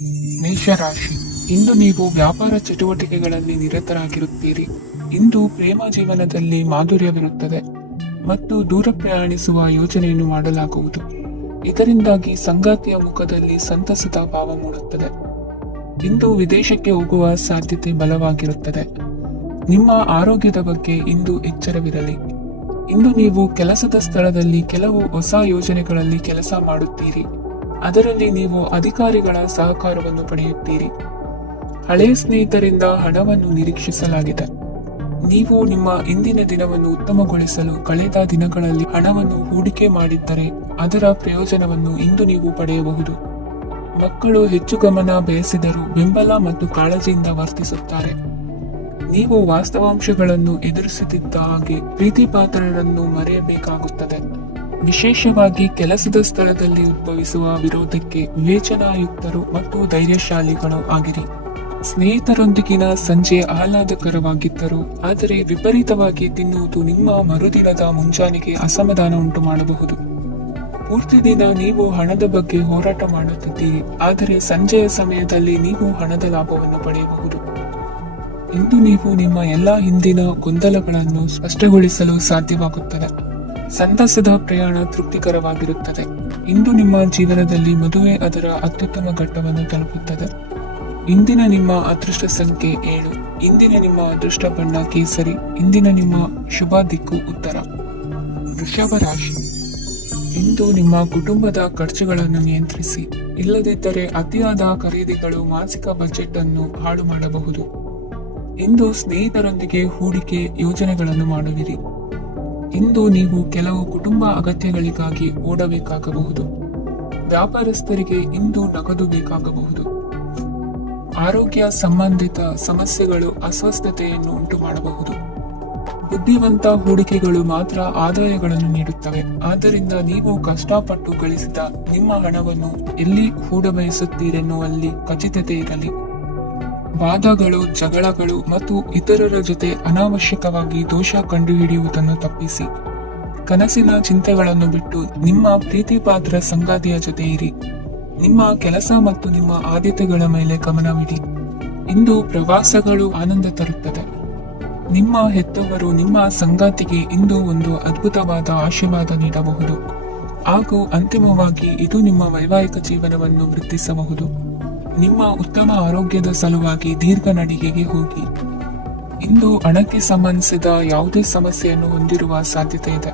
ಮೇಷರಾಶಿ, ಇಂದು ನೀವು ವ್ಯಾಪಾರ ಚಟುವಟಿಕೆಗಳಲ್ಲಿ ನಿರತರಾಗಿರುತ್ತೀರಿ. ಇಂದು ಪ್ರೇಮ ಜೀವನದಲ್ಲಿ ಮಾಧುರ್ಯವಿರುತ್ತದೆ ಮತ್ತು ದೂರ ಪ್ರಯಾಣಿಸುವ ಯೋಜನೆಯನ್ನು ಮಾಡಲಾಗುವುದು. ಇದರಿಂದಾಗಿ ಸಂಗಾತಿಯ ಮುಖದಲ್ಲಿ ಸಂತಸದ ಭಾವ ಮೂಡುತ್ತದೆ. ಇಂದು ವಿದೇಶಕ್ಕೆ ಹೋಗುವ ಸಾಧ್ಯತೆ ಬಲವಾಗಿರುತ್ತದೆ. ನಿಮ್ಮ ಆರೋಗ್ಯದ ಬಗ್ಗೆ ಇಂದು ಎಚ್ಚರವಿರಲಿ. ಇಂದು ನೀವು ಕೆಲಸದ ಸ್ಥಳದಲ್ಲಿ ಕೆಲವು ಹೊಸ ಯೋಜನೆಗಳಲ್ಲಿ ಕೆಲಸ ಮಾಡುತ್ತೀರಿ. ಅದರಲ್ಲಿ ನೀವು ಅಧಿಕಾರಿಗಳ ಸಹಕಾರವನ್ನು ಪಡೆಯುತ್ತೀರಿ. ಹಳೆಯ ಸ್ನೇಹಿತರಿಂದ ಹಣವನ್ನು ನಿರೀಕ್ಷಿಸಲಾಗಿದೆ. ನೀವು ನಿಮ್ಮ ಇಂದಿನ ದಿನವನ್ನು ಉತ್ತಮಗೊಳಿಸಲು ಕಳೆದ ದಿನಗಳಲ್ಲಿ ಹಣವನ್ನು ಹೂಡಿಕೆ ಮಾಡಿದ್ದರೆ ಅದರ ಪ್ರಯೋಜನವನ್ನು ಇಂದು ನೀವು ಪಡೆಯಬಹುದು. ಮಕ್ಕಳು ಹೆಚ್ಚು ಗಮನ ಬಯಸಿದರೂ ಬೆಂಬಲ ಮತ್ತು ಕಾಳಜಿಯಿಂದ ವರ್ತಿಸುತ್ತಾರೆ. ನೀವು ವಾಸ್ತವಾಂಶಗಳನ್ನು ಎದುರಿಸುತ್ತಿದ್ದ ಹಾಗೆ ಪ್ರೀತಿ ಪಾತ್ರರನ್ನು ಮರೆಯಬೇಕಾಗುತ್ತದೆ. ವಿಶೇಷವಾಗಿ ಕೆಲಸದ ಸ್ಥಳದಲ್ಲಿ ಉದ್ಭವಿಸುವ ವಿರೋಧಕ್ಕೆ ವಿವೇಚನಾಯುಕ್ತರು ಮತ್ತು ಧೈರ್ಯಶಾಲಿಗಳು ಆಗಿರಿ. ಸ್ನೇಹಿತರೊಂದಿಗಿನ ಸಂಜೆ ಆಹ್ಲಾದಕರವಾಗಿದ್ದರು, ಆದರೆ ವಿಪರೀತವಾಗಿ ತಿನ್ನುವುದು ನಿಮ್ಮ ಮರುದಿನದ ಮುಂಜಾನೆಗೆ ಅಸಮಾಧಾನ ಉಂಟು ಮಾಡಬಹುದು. ಪೂರ್ತಿ ದಿನ ನೀವು ಹಣದ ಬಗ್ಗೆ ಹೋರಾಟ ಮಾಡುತ್ತಿದ್ದೀರಿ, ಆದರೆ ಸಂಜೆಯ ಸಮಯದಲ್ಲಿ ನೀವು ಹಣದ ಲಾಭವನ್ನು ಪಡೆಯಬಹುದು. ಇಂದು ನೀವು ನಿಮ್ಮ ಎಲ್ಲಾ ಹಿಂದಿನ ಗೊಂದಲಗಳನ್ನು ಸ್ಪಷ್ಟಗೊಳಿಸಲು ಸಾಧ್ಯವಾಗುತ್ತದೆ. ಸಂತಸದ ಪ್ರಯಾಣ ತೃಪ್ತಿಕರವಾಗಿರುತ್ತದೆ. ಇಂದು ನಿಮ್ಮ ಜೀವನದಲ್ಲಿ ಮದುವೆ ಅದರ ಅತ್ಯುತ್ತಮ ಘಟ್ಟವನ್ನು ತಲುಪುತ್ತದೆ. ಇಂದಿನ ನಿಮ್ಮ ಅದೃಷ್ಟ ಸಂಖ್ಯೆ 7. ಇಂದಿನ ನಿಮ್ಮ ಅದೃಷ್ಟ ಬಣ್ಣ ಕೇಸರಿ. ಇಂದಿನ ನಿಮ್ಮ ಶುಭ ದಿಕ್ಕು ಉತ್ತರ. ವೃಷಭ ರಾಶಿ, ಇಂದು ನಿಮ್ಮ ಕುಟುಂಬದ ಖರ್ಚುಗಳನ್ನು ನಿಯಂತ್ರಿಸಿ. ಇಲ್ಲದಿದ್ದರೆ ಅತಿಯಾದ ಖರೀದಿಗಳು ಮಾಸಿಕ ಬಜೆಟ್ ಅನ್ನು ಹಾಳು ಮಾಡಬಹುದು. ಇಂದು ಸ್ನೇಹಿತರೊಂದಿಗೆ ಹೂಡಿಕೆ ಯೋಜನೆಗಳನ್ನು ಮಾಡುವಿರಿ. ಇಂದು ನೀವು ಕೆಲವು ಕುಟುಂಬ ಅಗತ್ಯಗಳಿಗಾಗಿ ಓಡಬೇಕಾಗಬಹುದು. ವ್ಯಾಪಾರಸ್ಥರಿಗೆ ಇಂದು ನಗದು ಬೇಕಾಗಬಹುದು. ಆರೋಗ್ಯ ಸಂಬಂಧಿತ ಸಮಸ್ಯೆಗಳು ಅಸ್ವಸ್ಥತೆಯನ್ನು ಉಂಟು ಮಾಡಬಹುದು. ಬುದ್ಧಿವಂತ ಹೂಡಿಕೆಗಳು ಮಾತ್ರ ಆದಾಯಗಳನ್ನು ನೀಡುತ್ತವೆ. ಆದ್ದರಿಂದ ನೀವು ಕಷ್ಟಪಟ್ಟು ಗಳಿಸಿದ ನಿಮ್ಮ ಹಣವನ್ನು ಎಲ್ಲಿ ಹೂಡಬಯಸುತ್ತೀರೆನ್ನುವಲ್ಲಿ ಖಚಿತತೆ ಇರಲಿ. ವಾದಗಳು, ಜಗಳಗಳು ಮತ್ತು ಇತರರ ಜೊತೆ ಅನಾವಶ್ಯಕವಾಗಿ ದೋಷ ಕಂಡುಹಿಡಿಯುವುದನ್ನು ತಪ್ಪಿಸಿ. ಕನಸಿನ ಚಿಂತೆಗಳನ್ನು ಬಿಟ್ಟು ನಿಮ್ಮ ಪ್ರೀತಿ ಪಾತ್ರ ಸಂಗಾತಿಯ ಜೊತೆ ಇರಿ. ನಿಮ್ಮ ಕೆಲಸ ಮತ್ತು ನಿಮ್ಮ ಆದ್ಯತೆಗಳ ಮೇಲೆ ಗಮನವಿಡಿ. ಇಂದು ಪ್ರವಾಸಗಳು ಆನಂದ ತರುತ್ತದೆ. ನಿಮ್ಮ ಹೆತ್ತವರು ನಿಮ್ಮ ಸಂಗಾತಿಗೆ ಇಂದು ಒಂದು ಅದ್ಭುತವಾದ ಆಶೀರ್ವಾದ ನೀಡಬಹುದು ಹಾಗೂ ಅಂತಿಮವಾಗಿ ಇದು ನಿಮ್ಮ ವೈವಾಹಿಕ ಜೀವನವನ್ನು ವೃದ್ಧಿಸಬಹುದು. ನಿಮ್ಮ ಉತ್ತಮ ಆರೋಗ್ಯದ ಸಲುವಾಗಿ ದೀರ್ಘ ನಡಿಗೆಗೆ ಹೋಗಿ. ಇಂದು ಹಣಕ್ಕೆ ಸಂಬಂಧಿಸಿದ ಯಾವುದೇ ಸಮಸ್ಯೆಯನ್ನು ಹೊಂದಿರುವ ಸಾಧ್ಯತೆ ಇದೆ,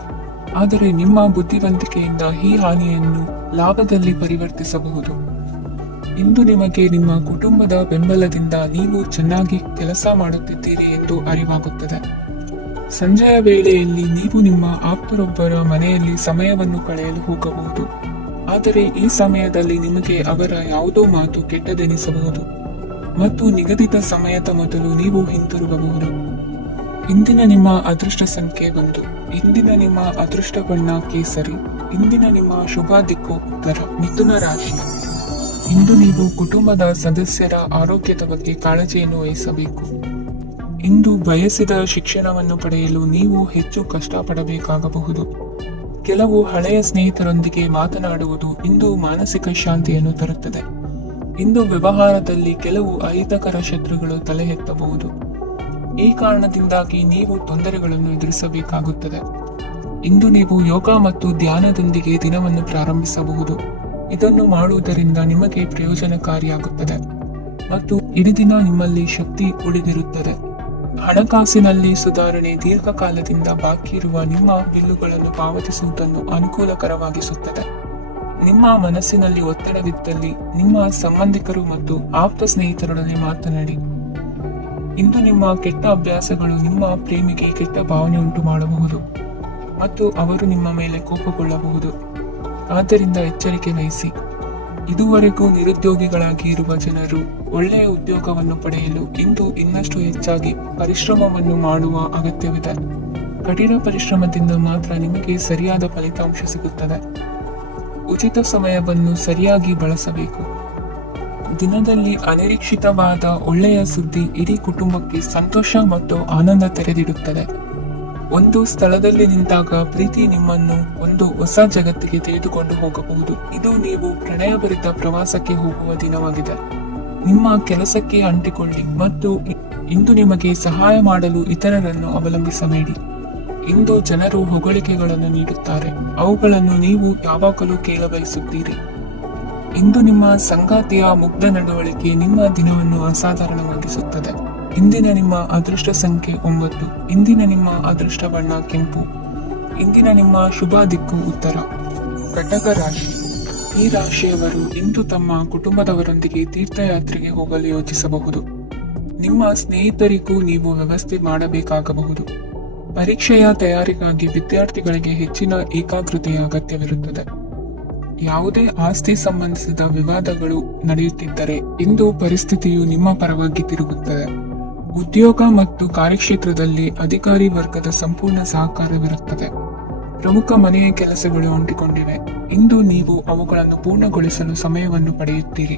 ಆದರೆ ನಿಮ್ಮ ಬುದ್ಧಿವಂತಿಕೆಯಿಂದ ಈ ಹಾನಿಯನ್ನು ಲಾಭದಲ್ಲಿ ಪರಿವರ್ತಿಸಬಹುದು. ಇಂದು ನಿಮಗೆ ನಿಮ್ಮ ಕುಟುಂಬದ ಬೆಂಬಲದಿಂದ ನೀವು ಚೆನ್ನಾಗಿ ಕೆಲಸ ಮಾಡುತ್ತಿದ್ದೀರಿ ಎಂದು ಅರಿವಾಗುತ್ತದೆ. ಸಂಜೆಯ ವೇಳೆಯಲ್ಲಿ ನೀವು ನಿಮ್ಮ ಆಪ್ತರೊಬ್ಬರ ಮನೆಯಲ್ಲಿ ಸಮಯವನ್ನು ಕಳೆಯಲು ಹೋಗಬಹುದು, ಆದರೆ ಈ ಸಮಯದಲ್ಲಿ ನಿಮಗೆ ಅವರ ಯಾವುದೋ ಮಾತು ಕೆಟ್ಟದೆನಿಸಬಹುದು ಮತ್ತು ನಿಗದಿತ ಸಮಯದ ಮೊದಲು ನೀವು ಹಿಂತಿರುಗಬಹುದು. ಇಂದಿನ ನಿಮ್ಮ ಅದೃಷ್ಟ ಸಂಖ್ಯೆ 1. ಇಂದಿನ ನಿಮ್ಮ ಅದೃಷ್ಟ ಬಣ್ಣ ಕೇಸರಿ. ಇಂದಿನ ನಿಮ್ಮ ಶುಭ ದಿಕ್ಕು ಉತ್ತರ. ಮಿಥುನ ರಾಶಿ, ಇಂದು ನೀವು ಕುಟುಂಬದ ಸದಸ್ಯರ ಆರೋಗ್ಯದ ಬಗ್ಗೆ ಕಾಳಜಿಯನ್ನು ವಹಿಸಬೇಕು. ಇಂದು ಬಯಸಿದ ಶಿಕ್ಷಣವನ್ನು ಪಡೆಯಲು ನೀವು ಹೆಚ್ಚು ಕಷ್ಟಪಡಬೇಕಾಗಬಹುದು. ಕೆಲವು ಹಳೆಯ ಸ್ನೇಹಿತರೊಂದಿಗೆ ಮಾತನಾಡುವುದು ಇಂದು ಮಾನಸಿಕ ಶಾಂತಿಯನ್ನು ತರುತ್ತದೆ. ಇಂದು ವ್ಯವಹಾರದಲ್ಲಿ ಕೆಲವು ಅಹಿತಕರ ಶತ್ರುಗಳು ತಲೆ ಎತ್ತಬಹುದು. ಈ ಕಾರಣದಿಂದಾಗಿ ನೀವು ತೊಂದರೆಗಳನ್ನು ಎದುರಿಸಬೇಕಾಗುತ್ತದೆ. ಇಂದು ನೀವು ಯೋಗ ಮತ್ತು ಧ್ಯಾನದೊಂದಿಗೆ ದಿನವನ್ನು ಪ್ರಾರಂಭಿಸಬಹುದು. ಇದನ್ನು ಮಾಡುವುದರಿಂದ ನಿಮಗೆ ಪ್ರಯೋಜನಕಾರಿಯಾಗುತ್ತದೆ ಮತ್ತು ಇಡೀ ದಿನ ನಿಮ್ಮಲ್ಲಿ ಶಕ್ತಿ ಉಳಿದಿರುತ್ತದೆ. ಹಣಕಾಸಿನಲ್ಲಿ ಸುಧಾರಣೆ ದೀರ್ಘಕಾಲದಿಂದ ಬಾಕಿ ಇರುವ ನಿಮ್ಮ ಬಿಲ್ಲುಗಳನ್ನು ಪಾವತಿಸುವುದನ್ನು ಅನುಕೂಲಕರವಾಗಿಸುತ್ತದೆ. ನಿಮ್ಮ ಮನಸ್ಸಿನಲ್ಲಿ ಒತ್ತಡವಿದ್ದಲ್ಲಿ ನಿಮ್ಮ ಸಂಬಂಧಿಕರು ಮತ್ತು ಆಪ್ತ ಸ್ನೇಹಿತರೊಡನೆ ಮಾತನಾಡಿ. ಇಂದು ನಿಮ್ಮ ಕೆಟ್ಟ ಅಭ್ಯಾಸಗಳು ನಿಮ್ಮ ಪ್ರೇಮಿಗೆ ಕೆಟ್ಟ ಭಾವನೆ ಉಂಟು ಮಾಡಬಹುದು ಮತ್ತು ಅವರು ನಿಮ್ಮ ಮೇಲೆ ಕೋಪಗೊಳ್ಳಬಹುದು. ಆದ್ದರಿಂದ ಎಚ್ಚರಿಕೆ ವಹಿಸಿ. ಇದುವರೆಗೂ ನಿರುದ್ಯೋಗಿಗಳಾಗಿ ಇರುವ ಜನರು ಒಳ್ಳೆಯ ಉದ್ಯೋಗವನ್ನು ಪಡೆಯಲು ಇಂದು ಇನ್ನಷ್ಟು ಹೆಚ್ಚಾಗಿ ಪರಿಶ್ರಮವನ್ನು ಮಾಡುವ ಅಗತ್ಯವಿದೆ. ಕಠಿಣ ಪರಿಶ್ರಮದಿಂದ ಮಾತ್ರ ನಿಮಗೆ ಸರಿಯಾದ ಫಲಿತಾಂಶ ಸಿಗುತ್ತದೆ. ಉಚಿತ ಸಮಯವನ್ನು ಸರಿಯಾಗಿ ಬಳಸಬೇಕು. ದಿನದಲ್ಲಿ ಅನಿರೀಕ್ಷಿತವಾದ ಒಳ್ಳೆಯ ಸುದ್ದಿ ಇಡೀ ಕುಟುಂಬಕ್ಕೆ ಸಂತೋಷ ಮತ್ತು ಆನಂದ ತೆರೆದಿಡುತ್ತದೆ. ಒಂದು ಸ್ಥಳದಲ್ಲಿ ನಿಂತಾಗ ಪ್ರೀತಿ ನಿಮ್ಮನ್ನು ಒಂದು ಹೊಸ ಜಗತ್ತಿಗೆ ತೆಗೆದುಕೊಂಡು ಹೋಗಬಹುದು. ಇದು ನೀವು ಪ್ರಣಯಭರಿತ ಪ್ರವಾಸಕ್ಕೆ ಹೋಗುವ ದಿನವಾಗಿದೆ. ನಿಮ್ಮ ಕೆಲಸಕ್ಕೆ ಅಂಟಿಕೊಳ್ಳಿ ಮತ್ತು ಇಂದು ನಿಮಗೆ ಸಹಾಯ ಮಾಡಲು ಇತರರನ್ನು ಅವಲಂಬಿಸಬೇಡಿ. ಇಂದು ಜನರು ಹೊಗಳಿಕೆಗಳನ್ನು ನೀಡುತ್ತಾರೆ, ಅವುಗಳನ್ನು ನೀವು ಯಾವಾಗಲೂ ಕೇಳಬಯಸುತ್ತೀರಿ. ಇಂದು ನಿಮ್ಮ ಸಂಗಾತಿಯ ಮುಗ್ಧ ನಡವಳಿಕೆ ನಿಮ್ಮ ದಿನವನ್ನು ಅಸಾಧಾರಣವಾಗಿಸುತ್ತದೆ. ಇಂದಿನ ನಿಮ್ಮ ಅದೃಷ್ಟ ಸಂಖ್ಯೆ 9. ಇಂದಿನ ನಿಮ್ಮ ಅದೃಷ್ಟ ಬಣ್ಣ ಕೆಂಪು. ಇಂದಿನ ನಿಮ್ಮ ಶುಭ ದಿಕ್ಕು ಉತ್ತರ. ಕಟಕ ರಾಶಿ. ಈ ರಾಶಿಯವರು ಇಂದು ತಮ್ಮ ಕುಟುಂಬದವರೊಂದಿಗೆ ತೀರ್ಥಯಾತ್ರೆಗೆ ಹೋಗಲು ಯೋಚಿಸಬಹುದು. ನಿಮ್ಮ ಸ್ನೇಹಿತರಿಗೂ ನೀವು ವ್ಯವಸ್ಥೆ ಮಾಡಬೇಕಾಗಬಹುದು. ಪರೀಕ್ಷೆಯ ತಯಾರಿಗಾಗಿ ವಿದ್ಯಾರ್ಥಿಗಳಿಗೆ ಹೆಚ್ಚಿನ ಏಕಾಗ್ರತೆಯ ಅಗತ್ಯವಿರುತ್ತದೆ. ಯಾವುದೇ ಆಸ್ತಿ ಸಂಬಂಧಿಸಿದ ವಿವಾದಗಳು ನಡೆಯುತ್ತಿದ್ದರೆ ಇಂದು ಪರಿಸ್ಥಿತಿಯು ನಿಮ್ಮ ಪರವಾಗಿ ತಿರುಗುತ್ತದೆ. ಉದ್ಯೋಗ ಮತ್ತು ಕಾರ್ಯಕ್ಷೇತ್ರದಲ್ಲಿ ಅಧಿಕಾರಿ ವರ್ಗದ ಸಂಪೂರ್ಣ ಸಹಕಾರವಿರುತ್ತದೆ. ಪ್ರಮುಖ ಮನೆಯ ಕೆಲಸಗಳು ಅಂಟಿಕೊಂಡಿವೆ. ಇಂದು ನೀವು ಅವುಗಳನ್ನು ಪೂರ್ಣಗೊಳಿಸಲು ಸಮಯವನ್ನು ಪಡೆಯುತ್ತೀರಿ.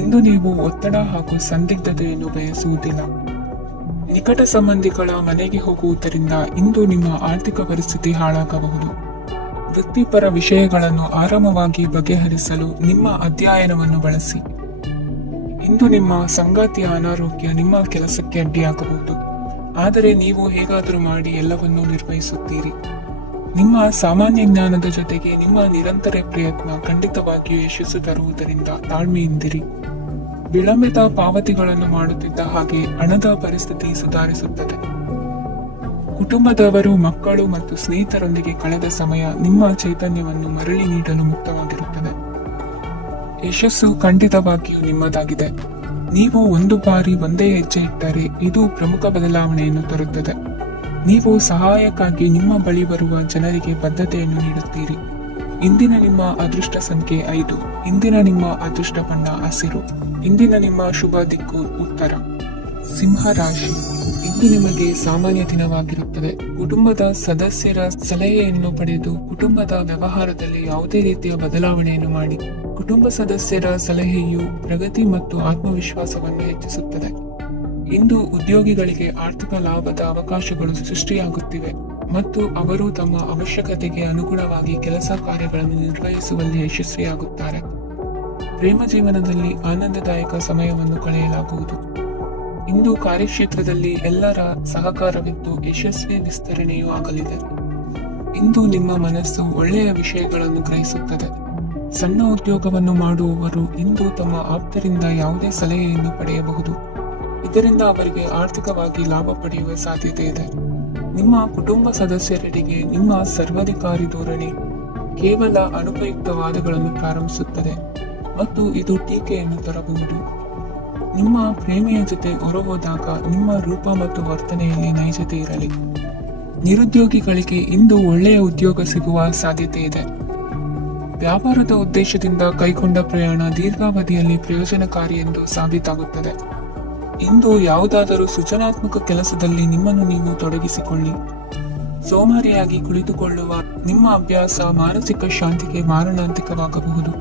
ಇಂದು ನೀವು ಒತ್ತಡ ಹಾಗೂ ಸಂದಿಗ್ಧತೆಯನ್ನು ಬಯಸುವುದಿಲ್ಲ. ನಿಕಟ ಸಂಬಂಧಿಗಳ ಮನೆಗೆ ಹೋಗುವುದರಿಂದ ಇಂದು ನಿಮ್ಮ ಆರ್ಥಿಕ ಪರಿಸ್ಥಿತಿ ಹಾಳಾಗಬಹುದು. ವೃತ್ತಿಪರ ವಿಷಯಗಳನ್ನು ಆರಾಮವಾಗಿ ಬಗೆಹರಿಸಲು ನಿಮ್ಮ ಅಧ್ಯಯನವನ್ನು ಬಳಸಿ. ಇಂದು ನಿಮ್ಮ ಸಂಗಾತಿಯ ಅನಾರೋಗ್ಯ ನಿಮ್ಮ ಕೆಲಸಕ್ಕೆ ಅಡ್ಡಿಯಾಗಬಹುದು, ಆದರೆ ನೀವು ಹೇಗಾದರೂ ಮಾಡಿ ಎಲ್ಲವನ್ನೂ ನಿರ್ವಹಿಸುತ್ತೀರಿ. ನಿಮ್ಮ ಸಾಮಾನ್ಯ ಜ್ಞಾನದ ಜೊತೆಗೆ ನಿಮ್ಮ ನಿರಂತರ ಪ್ರಯತ್ನ ಖಂಡಿತವಾಗಿಯೂ ಯಶಸ್ಸು ತರುವುದರಿಂದ ತಾಳ್ಮೆಯಿಂದಿರಿ. ವಿಳಂಬಿತ ಪಾವತಿಗಳನ್ನು ಮಾಡುತ್ತಿದ್ದ ಹಾಗೆ ಹಣದ ಪರಿಸ್ಥಿತಿ ಸುಧಾರಿಸುತ್ತದೆ. ಕುಟುಂಬದವರು, ಮಕ್ಕಳು ಮತ್ತು ಸ್ನೇಹಿತರೊಂದಿಗೆ ಕಳೆದ ಸಮಯ ನಿಮ್ಮ ಚೈತನ್ಯವನ್ನು ಮರಳಿ ನೀಡಲು ಮುಕ್ತವಾಗಿರುತ್ತದೆ. ಯಶಸ್ಸು ಖಂಡಿತವಾಗಿಯೂ ನಿಮ್ಮದಾಗಿದೆ. ನೀವು ಒಂದು ಬಾರಿ ಒಂದೇ ಹೆಜ್ಜೆ ಇಟ್ಟರೆ ಇದು ಪ್ರಮುಖ ಬದಲಾವಣೆಯನ್ನು ತರುತ್ತದೆ. ನೀವು ಸಹಾಯಕ್ಕಾಗಿ ನಿಮ್ಮ ಬಳಿ ಬರುವ ಜನರಿಗೆ ಬದ್ಧತೆಯನ್ನು ನೀಡುತ್ತೀರಿ. ಇಂದಿನ ನಿಮ್ಮ ಅದೃಷ್ಟ ಸಂಖ್ಯೆ 5. ಇಂದಿನ ನಿಮ್ಮ ಅದೃಷ್ಟ ಬಣ್ಣ ಹಸಿರು. ಇಂದಿನ ನಿಮ್ಮ ಶುಭ ದಿಕ್ಕು ಉತ್ತರ. ಸಿಂಹ ರಾಶಿ. ಇಂದು ನಿಮಗೆ ಸಾಮಾನ್ಯ ದಿನವಾಗಿರುತ್ತದೆ. ಕುಟುಂಬದ ಸದಸ್ಯರ ಸಲಹೆಯನ್ನು ಪಡೆದು ಕುಟುಂಬದ ವ್ಯವಹಾರದಲ್ಲಿ ಯಾವುದೇ ರೀತಿಯ ಬದಲಾವಣೆಯನ್ನು ಮಾಡಿ. ಕುಟುಂಬ ಸದಸ್ಯರ ಸಲಹೆಯು ಪ್ರಗತಿ ಮತ್ತು ಆತ್ಮವಿಶ್ವಾಸವನ್ನು ಹೆಚ್ಚಿಸುತ್ತದೆ. ಇಂದು ಉದ್ಯೋಗಿಗಳಿಗೆ ಆರ್ಥಿಕ ಲಾಭದ ಅವಕಾಶಗಳು ಸೃಷ್ಟಿಯಾಗುತ್ತಿವೆ ಮತ್ತು ಅವರು ತಮ್ಮ ಅವಶ್ಯಕತೆಗೆ ಅನುಗುಣವಾಗಿ ಕೆಲಸ ಕಾರ್ಯಗಳನ್ನು ನಿರ್ವಹಿಸುವಲ್ಲಿ ಯಶಸ್ವಿಯಾಗುತ್ತಾರೆ. ಪ್ರೇಮ ಜೀವನದಲ್ಲಿ ಆನಂದದಾಯಕ ಸಮಯವನ್ನು ಕಳೆಯಲಾಗುವುದು. ಇಂದು ಕಾರ್ಯಕ್ಷೇತ್ರದಲ್ಲಿ ಎಲ್ಲರ ಸಹಕಾರವಿದ್ದು ಯಶಸ್ವಿ ವಿಸ್ತರಣೆಯೂ ಆಗಲಿದೆ. ಇಂದು ನಿಮ್ಮ ಮನಸ್ಸು ಒಳ್ಳೆಯ ವಿಷಯಗಳನ್ನು ಗ್ರಹಿಸುತ್ತದೆ. ಸಣ್ಣ ಉದ್ಯೋಗವನ್ನು ಮಾಡುವವರು ಇಂದು ತಮ್ಮ ಆಪ್ತರಿಂದ ಯಾವುದೇ ಸಲಹೆಯನ್ನು ಪಡೆಯಬಹುದು. ಇದರಿಂದ ಅವರಿಗೆ ಆರ್ಥಿಕವಾಗಿ ಲಾಭ ಪಡೆಯುವ ಸಾಧ್ಯತೆ ಇದೆ. ನಿಮ್ಮ ಕುಟುಂಬ ಸದಸ್ಯರೆಡೆಗೆ ನಿಮ್ಮ ಸರ್ವಾಧಿಕಾರಿ ಧೋರಣೆ ಕೇವಲ ಅನುಪಯುಕ್ತ ವಾದಗಳನ್ನು ಪ್ರಾರಂಭಿಸುತ್ತದೆ ಮತ್ತು ಇದು ಟೀಕೆಯನ್ನು ತರಬಹುದು. ನಿಮ್ಮ ಪ್ರೇಮಿಯ ಜೊತೆ ಹೊರಹೋದಾಗ ನಿಮ್ಮ ರೂಪ ಮತ್ತು ವರ್ತನೆಯಲ್ಲಿ ನೈಜತೆ ಇರಲಿ. ನಿರುದ್ಯೋಗಿಗಳಿಗೆ ಇಂದು ಒಳ್ಳೆಯ ಉದ್ಯೋಗ ಸಿಗುವ ಸಾಧ್ಯತೆ ಇದೆ. ವ್ಯಾಪಾರದ ಉದ್ದೇಶದಿಂದ ಕೈಗೊಂಡ ಪ್ರಯಾಣ ದೀರ್ಘಾವಧಿಯಲ್ಲಿ ಪ್ರಯೋಜನಕಾರಿ ಎಂದು ಸಾಬೀತಾಗುತ್ತದೆ. ಇಂದು ಯಾವುದಾದರೂ ಸೃಜನಾತ್ಮಕ ಕೆಲಸದಲ್ಲಿ ನಿಮ್ಮನ್ನು ನೀವು ತೊಡಗಿಸಿಕೊಳ್ಳಿ. ಸೋಮಾರಿಯಾಗಿ ಕುಳಿತುಕೊಳ್ಳುವ ನಿಮ್ಮ ಅಭ್ಯಾಸ ಮಾನಸಿಕ ಶಾಂತಿಗೆ ಮಾರಣಾಂತಿಕವಾಗಬಹುದು.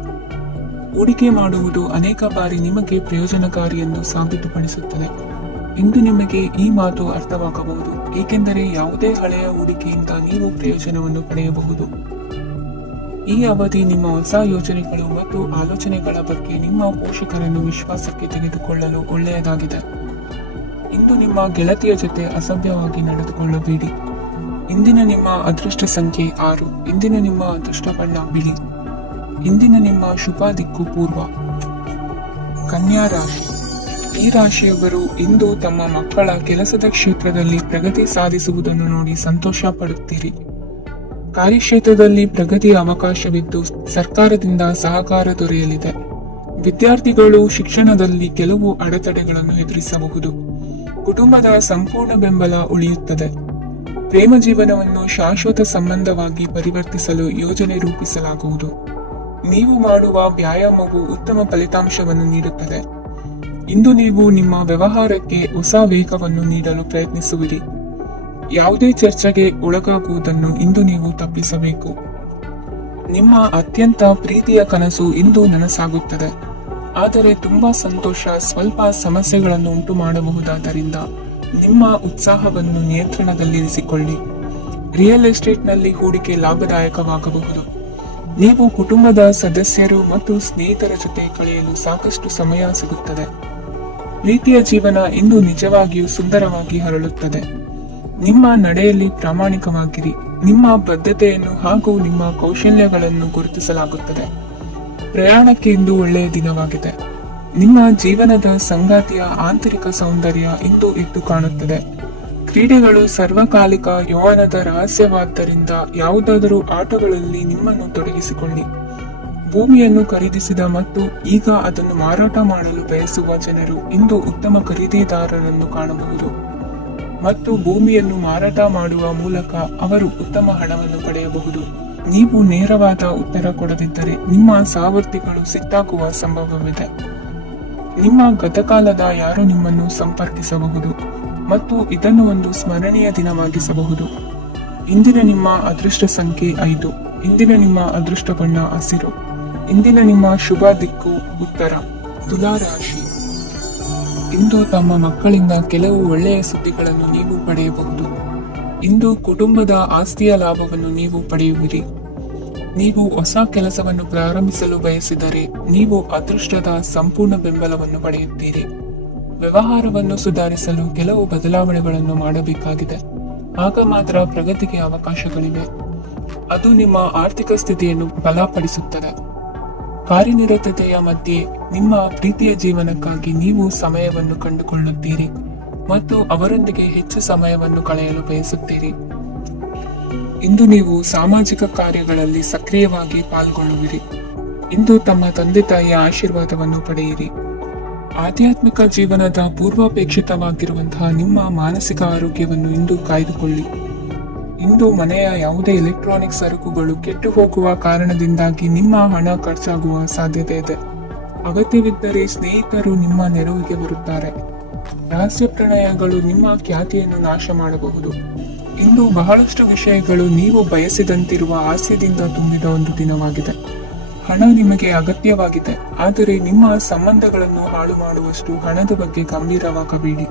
ಹೂಡಿಕೆ ಮಾಡುವುದು ಅನೇಕ ಬಾರಿ ನಿಮಗೆ ಪ್ರಯೋಜನಕಾರಿ ಎಂದು ಸಾಬೀತುಪಡಿಸುತ್ತದೆ. ಇಂದು ನಿಮಗೆ ಈ ಮಾತು ಅರ್ಥವಾಗಬಹುದು, ಏಕೆಂದರೆ ಯಾವುದೇ ಹಳೆಯ ಹೂಡಿಕೆಯಿಂದ ನೀವು ಪ್ರಯೋಜನವನ್ನು ಪಡೆಯಬಹುದು. ಈ ಅವಧಿ ನಿಮ್ಮ ಹೊಸ ಯೋಜನೆಗಳು ಮತ್ತು ಆಲೋಚನೆಗಳ ಬಗ್ಗೆ ನಿಮ್ಮ ಪೋಷಕರನ್ನು ವಿಶ್ವಾಸಕ್ಕೆ ತೆಗೆದುಕೊಳ್ಳಲು ಒಳ್ಳೆಯದಾಗಿದೆ. ಇಂದು ನಿಮ್ಮ ಗೆಳತಿಯ ಜೊತೆ ಅಸಭ್ಯವಾಗಿ ನಡೆದುಕೊಳ್ಳಬೇಡಿ. ಇಂದಿನ ನಿಮ್ಮ ಅದೃಷ್ಟ ಸಂಖ್ಯೆ 6. ಇಂದಿನ ನಿಮ್ಮ ಅದೃಷ್ಟ ಬಣ್ಣ ಬಿಳಿ. ಇಂದಿನ ನಿಮ್ಮ ಶುಭ ದಿಕ್ಕು ಪೂರ್ವ. ಕನ್ಯಾ ರಾಶಿ. ಈ ರಾಶಿಯವರು ಇಂದು ತಮ್ಮ ಮಕ್ಕಳ ಕೆಲಸದ ಕ್ಷೇತ್ರದಲ್ಲಿ ಪ್ರಗತಿ ಸಾಧಿಸುವುದನ್ನು ನೋಡಿ ಸಂತೋಷ ಪಡುತ್ತೀರಿ. ಕಾರ್ಯಕ್ಷೇತ್ರದಲ್ಲಿ ಪ್ರಗತಿಯ ಅವಕಾಶವಿದ್ದು ಸರ್ಕಾರದಿಂದ ಸಹಕಾರ ದೊರೆಯಲಿದೆ. ವಿದ್ಯಾರ್ಥಿಗಳು ಶಿಕ್ಷಣದಲ್ಲಿ ಕೆಲವು ಅಡೆತಡೆಗಳನ್ನು ಎದುರಿಸಬಹುದು. ಕುಟುಂಬದ ಸಂಪೂರ್ಣ ಬೆಂಬಲ ಉಳಿಯುತ್ತದೆ. ಪ್ರೇಮ ಜೀವನವನ್ನು ಶಾಶ್ವತ ಸಂಬಂಧವಾಗಿ ಪರಿವರ್ತಿಸಲು ಯೋಜನೆ ರೂಪಿಸಲಾಗುವುದು. ನೀವು ಮಾಡುವ ವ್ಯಾಯಾಮವು ಉತ್ತಮ ಫಲಿತಾಂಶವನ್ನು ನೀಡುತ್ತದೆ. ಇಂದು ನೀವು ನಿಮ್ಮ ವ್ಯವಹಾರಕ್ಕೆ ಹೊಸ ವೇಗವನ್ನು ನೀಡಲು ಪ್ರಯತ್ನಿಸುವಿರಿ. ಯಾವುದೇ ಚರ್ಚೆಗೆ ಒಳಗಾಗುವುದನ್ನು ಇಂದು ನೀವು ತಪ್ಪಿಸಬೇಕು. ನಿಮ್ಮ ಅತ್ಯಂತ ಪ್ರೀತಿಯ ಕನಸು ಇಂದು ನನಸಾಗುತ್ತದೆ. ಆದರೆ ತುಂಬಾ ಸಂತೋಷ ಸ್ವಲ್ಪ ಸಮಸ್ಯೆಗಳನ್ನು ಉಂಟು ಮಾಡಬಹುದಾದ್ದರಿಂದ ನಿಮ್ಮ ಉತ್ಸಾಹವನ್ನು ನಿಯಂತ್ರಣದಲ್ಲಿರಿಸಿಕೊಳ್ಳಿ. ರಿಯಲ್ ಎಸ್ಟೇಟ್ನಲ್ಲಿ ಹೂಡಿಕೆ ಲಾಭದಾಯಕವಾಗಬಹುದು. ನೀವು ಕುಟುಂಬದ ಸದಸ್ಯರು ಮತ್ತು ಸ್ನೇಹಿತರ ಜೊತೆ ಕಳೆಯಲು ಸಾಕಷ್ಟು ಸಮಯ ಸಿಗುತ್ತದೆ. ಪ್ರೀತಿಯ ಜೀವನ ಇಂದು ನಿಜವಾಗಿಯೂ ಸುಂದರವಾಗಿ ಹರಳುತ್ತದೆ. ನಿಮ್ಮ ನಡೆಯಲ್ಲಿ ಪ್ರಾಮಾಣಿಕವಾಗಿರಿ. ನಿಮ್ಮ ಬದ್ಧತೆಯನ್ನು ಹಾಗೂ ನಿಮ್ಮ ಕೌಶಲ್ಯಗಳನ್ನು ಗುರುತಿಸಲಾಗುತ್ತದೆ. ಪ್ರಯಾಣಕ್ಕೆ ಇಂದು ಒಳ್ಳೆಯ ದಿನವಾಗಿದೆ. ನಿಮ್ಮ ಜೀವನದ ಸಂಗಾತಿಯ ಆಂತರಿಕ ಸೌಂದರ್ಯ ಇಂದು ಎದ್ದು ಕಾಣುತ್ತದೆ. ಕ್ರೀಡೆಗಳು ಸರ್ವಕಾಲಿಕ ಯೌವನದ ರಹಸ್ಯವಾದ್ದರಿಂದ ಯಾವುದಾದರೂ ಆಟಗಳಲ್ಲಿ ನಿಮ್ಮನ್ನು ತೊಡಗಿಸಿಕೊಳ್ಳಿ. ಭೂಮಿಯನ್ನು ಖರೀದಿಸಿದ ಮತ್ತು ಈಗ ಅದನ್ನು ಮಾರಾಟ ಮಾಡಲು ಬಯಸುವ ಜನರು ಇಂದು ಉತ್ತಮ ಖರೀದಿದಾರರನ್ನು ಕಾಣಬಹುದು ಮತ್ತು ಭೂಮಿಯನ್ನು ಮಾರಾಟ ಮಾಡುವ ಮೂಲಕ ಅವರು ಉತ್ತಮ ಹಣವನ್ನು ಪಡೆಯಬಹುದು. ನೀವು ನೇರವಾದ ಉತ್ತರ ಕೊಡದಿದ್ದರೆ ನಿಮ್ಮ ಸಹವರ್ತಿಗಳು ಸಿಟ್ಟಾಗುವ ಸಂಭವವಿದೆ. ನಿಮ್ಮ ಗತಕಾಲದ ಯಾರು ನಿಮ್ಮನ್ನು ಸಂಪರ್ಕಿಸಬಹುದು ಮತ್ತು ಇದನ್ನು ಒಂದು ಸ್ಮರಣೀಯ ದಿನವಾಗಿಸಬಹುದು. ಇಂದಿನ ನಿಮ್ಮ ಅದೃಷ್ಟ ಸಂಖ್ಯೆ 5. ಇಂದಿನ ನಿಮ್ಮ ಅದೃಷ್ಟ ಬಣ್ಣ ಹಸಿರು. ಇಂದಿನ ನಿಮ್ಮ ಶುಭ ದಿಕ್ಕು ಉತ್ತರ. ತುಲಾ ರಾಶಿ. ಇಂದು ತಮ್ಮ ಮಕ್ಕಳಿಂದ ಕೆಲವು ಒಳ್ಳೆಯ ಸುದ್ದಿಗಳನ್ನು ನೀವು ಪಡೆಯಬಹುದು. ಇಂದು ಕುಟುಂಬದ ಆಸ್ತಿಯ ಲಾಭವನ್ನು ನೀವು ಪಡೆಯುವಿರಿ. ನೀವು ಹೊಸ ಕೆಲಸವನ್ನು ಪ್ರಾರಂಭಿಸಲು ಬಯಸಿದರೆ ನೀವು ಅದೃಷ್ಟದ ಸಂಪೂರ್ಣ ಬೆಂಬಲವನ್ನು ಪಡೆಯುತ್ತೀರಿ. ವ್ಯವಹಾರವನ್ನು ಸುಧಾರಿಸಲು ಕೆಲವು ಬದಲಾವಣೆಗಳನ್ನು ಮಾಡಬೇಕಾಗಿದೆ. ಆಗ ಮಾತ್ರ ಪ್ರಗತಿಗೆ ಅವಕಾಶಗಳಿವೆ. ಅದು ನಿಮ್ಮ ಆರ್ಥಿಕ ಸ್ಥಿತಿಯನ್ನು ಬಲಪಡಿಸುತ್ತದೆ. ಕಾರ್ಯನಿರತತೆಯ ಮಧ್ಯೆ ನಿಮ್ಮ ಪ್ರೀತಿಯ ಜೀವನಕ್ಕಾಗಿ ನೀವು ಸಮಯವನ್ನು ಕಂಡುಕೊಳ್ಳುತ್ತೀರಿ ಮತ್ತು ಅವರೊಂದಿಗೆ ಹೆಚ್ಚು ಸಮಯವನ್ನು ಕಳೆಯಲು ಬಯಸುತ್ತೀರಿ. ಇಂದು ನೀವು ಸಾಮಾಜಿಕ ಕಾರ್ಯಗಳಲ್ಲಿ ಸಕ್ರಿಯವಾಗಿ ಪಾಲ್ಗೊಳ್ಳುವಿರಿ. ಇಂದು ತಮ್ಮ ತಂದೆ ತಾಯಿಯ ಆಶೀರ್ವಾದವನ್ನು ಪಡೆಯಿರಿ. ಆಧ್ಯಾತ್ಮಿಕ ಜೀವನದ ಪೂರ್ವಾಪೇಕ್ಷಿತವಾಗಿರುವಂತಹ ನಿಮ್ಮ ಮಾನಸಿಕ ಆರೋಗ್ಯವನ್ನು ಇಂದು ಕಾಯ್ದುಕೊಳ್ಳಿ. ಇಂದು ಮನೆಯ ಯಾವುದೇ ಎಲೆಕ್ಟ್ರಾನಿಕ್ ಸರಕುಗಳು ಕೆಟ್ಟು ಹೋಗುವ ಕಾರಣದಿಂದಾಗಿ ನಿಮ್ಮ ಹಣ ಖರ್ಚಾಗುವ ಸಾಧ್ಯತೆ ಇದೆ. ಅಗತ್ಯವಿದ್ದರೆ ಸ್ನೇಹಿತರು ನಿಮ್ಮ ನೆರವಿಗೆ ಬರುತ್ತಾರೆ. ರಹಸ್ಯ ಪ್ರಣಯಗಳು ನಿಮ್ಮ ಖ್ಯಾತಿಯನ್ನು ನಾಶ ಮಾಡಬಹುದು. ಇಂದು ಬಹಳಷ್ಟು ವಿಷಯಗಳು ನೀವು ಬಯಸಿದಂತಿರುವ ಹಾಸ್ಯದಿಂದ ತುಂಬಿದ ಒಂದು ದಿನವಾಗಿದೆ. ಹಣ ನಿಮಗೆ ಅಗತ್ಯವಾಗಿದೆ, ಆದರೆ ನಿಮ್ಮ ಸಂಬಂಧಗಳನ್ನು ಹಾಳು ಮಾಡುವಷ್ಟು ಹಣದ ಬಗ್ಗೆ ಗಂಭೀರವಾಗಬೇಡಿ.